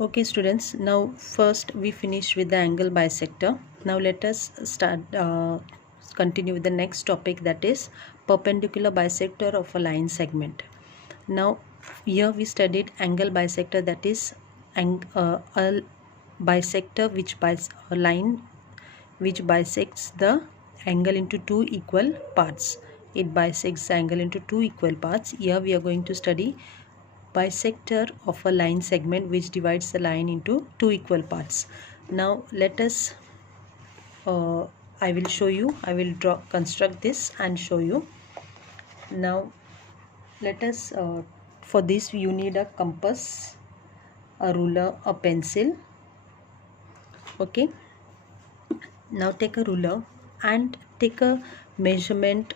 Okay students, now first we finished with the angle bisector. Now let us continue with the next topic, that is perpendicular bisector of a line segment. Now here we studied angle bisector, that is a bisector which a line which bisects the angle into two equal parts. It bisects the angle into two equal parts. Here we are going to study bisector of a line segment which divides the line into two equal parts. Now let us I will show you, I will construct this and show you. Now let us for this you need a compass, a ruler, a pencil. Okay, now take a ruler and take a measurement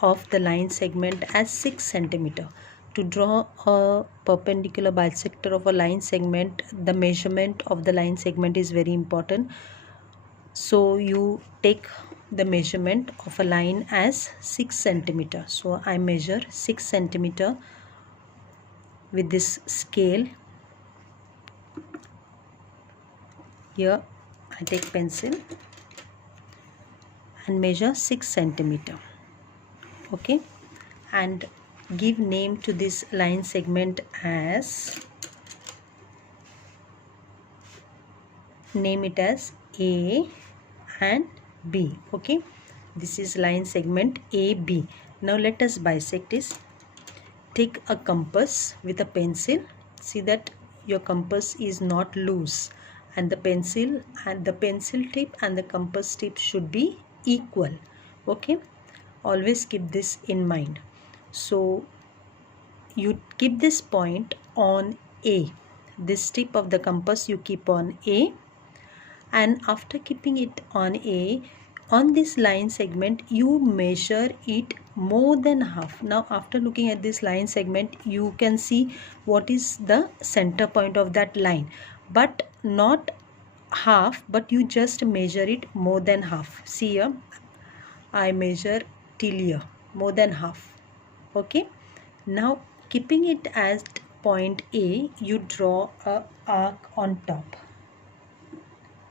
of the line segment as 6 centimeter. To draw a perpendicular bisector of a line segment, the measurement of the line segment is very important. So you take the measurement of a line as 6 centimeter. So I measure 6 centimeter with this scale. Here I take pencil and measure 6 centimeter. Okay, and give name to this line segment as, name it as A and B. Okay, this is line segment AB. Now let us bisect this. Take a compass with a pencil. See that your compass is not loose, and the pencil tip and the compass tip should be equal. Okay, always keep this in mind. So you keep this point on A. This tip of the compass you keep on A, and after keeping it on A, on this line segment you measure it more than half. Now after looking at this line segment, you can see what is the center point of that line, but not half, but you just measure it more than half. See here, I measure till here, more than half. Okay, now keeping it as point A, you draw a arc on top.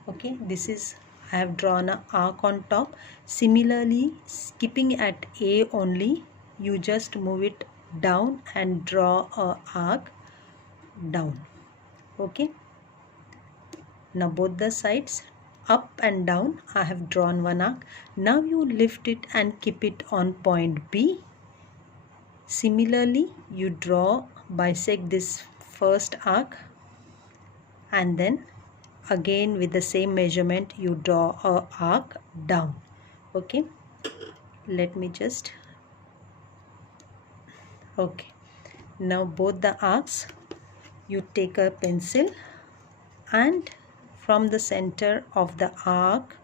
Okay, this is, I have drawn an arc on top. Similarly, keeping at A only, you just move it down and draw a arc down. Okay, now both the sides, up and down, I have drawn one arc. Now you lift it and keep it on point B. Similarly, you bisect this first arc, and then again with the same measurement you draw a arc down. Okay, let me just, okay, now both the arcs, you take a pencil and from the center of the arc,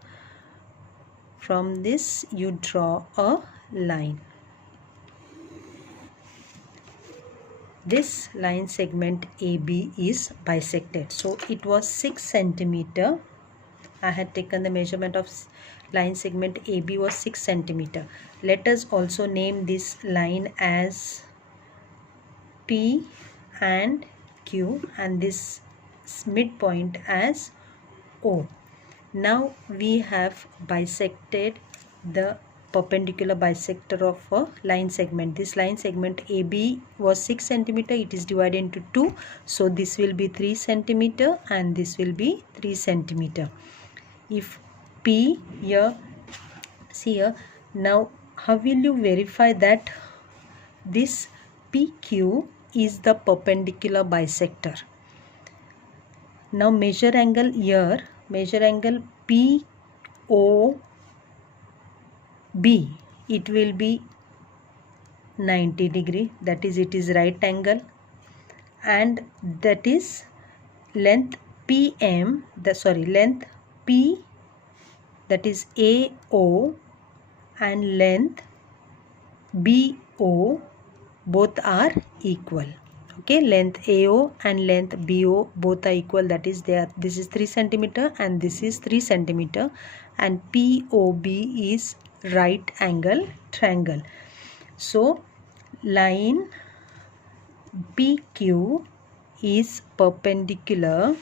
from this you draw a line. This line segment AB is bisected. So it was 6 centimeter. I had taken the measurement of line segment AB was 6 centimeter. Let us also name this line as P and Q, and this midpoint as O. Now we have bisected the perpendicular bisector of a line segment. This line segment AB was 6 centimeter. It is divided into 2. So this will be 3 centimeter and this will be 3 centimeter. If P here, see here, now how will you verify that this PQ is the perpendicular bisector? Now measure angle here, measure angle POB, it will be 90 degree, that is, it is right angle, and that is length PM, length P, that is AO, and length BO, both are equal. Okay, length AO and length BO both are equal, that is, this is 3 centimeter and this is 3 centimeter, and POB is right angle triangle. So line PQ is perpendicular.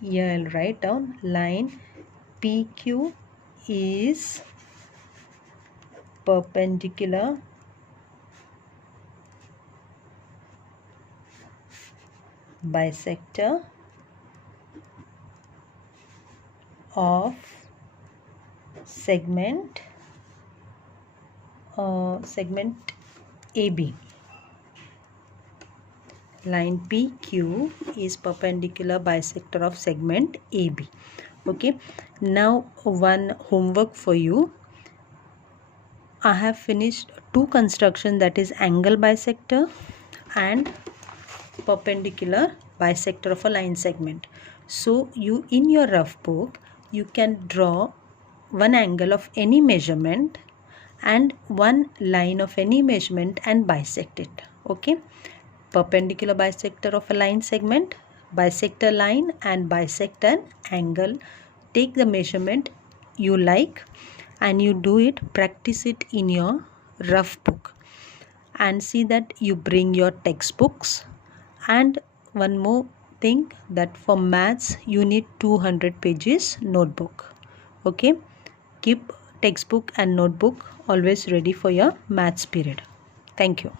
Here I'll write down line PQ is perpendicular bisector of segment AB. Line PQ is perpendicular bisector of segment AB. Okay, now one homework for you. I have finished two construction, that is angle bisector and perpendicular bisector of a line segment. So you, in your rough book, you can draw one angle of any measurement and one line of any measurement and bisect it. Okay, perpendicular bisector of a line segment, bisect a line and bisect an angle. Take the measurement you like and you do it, practice it in your rough book, and see that you bring your textbooks. And one more thing, that for maths you need 200 pages notebook. Okay, keep textbook and notebook always ready for your maths period. Thank you.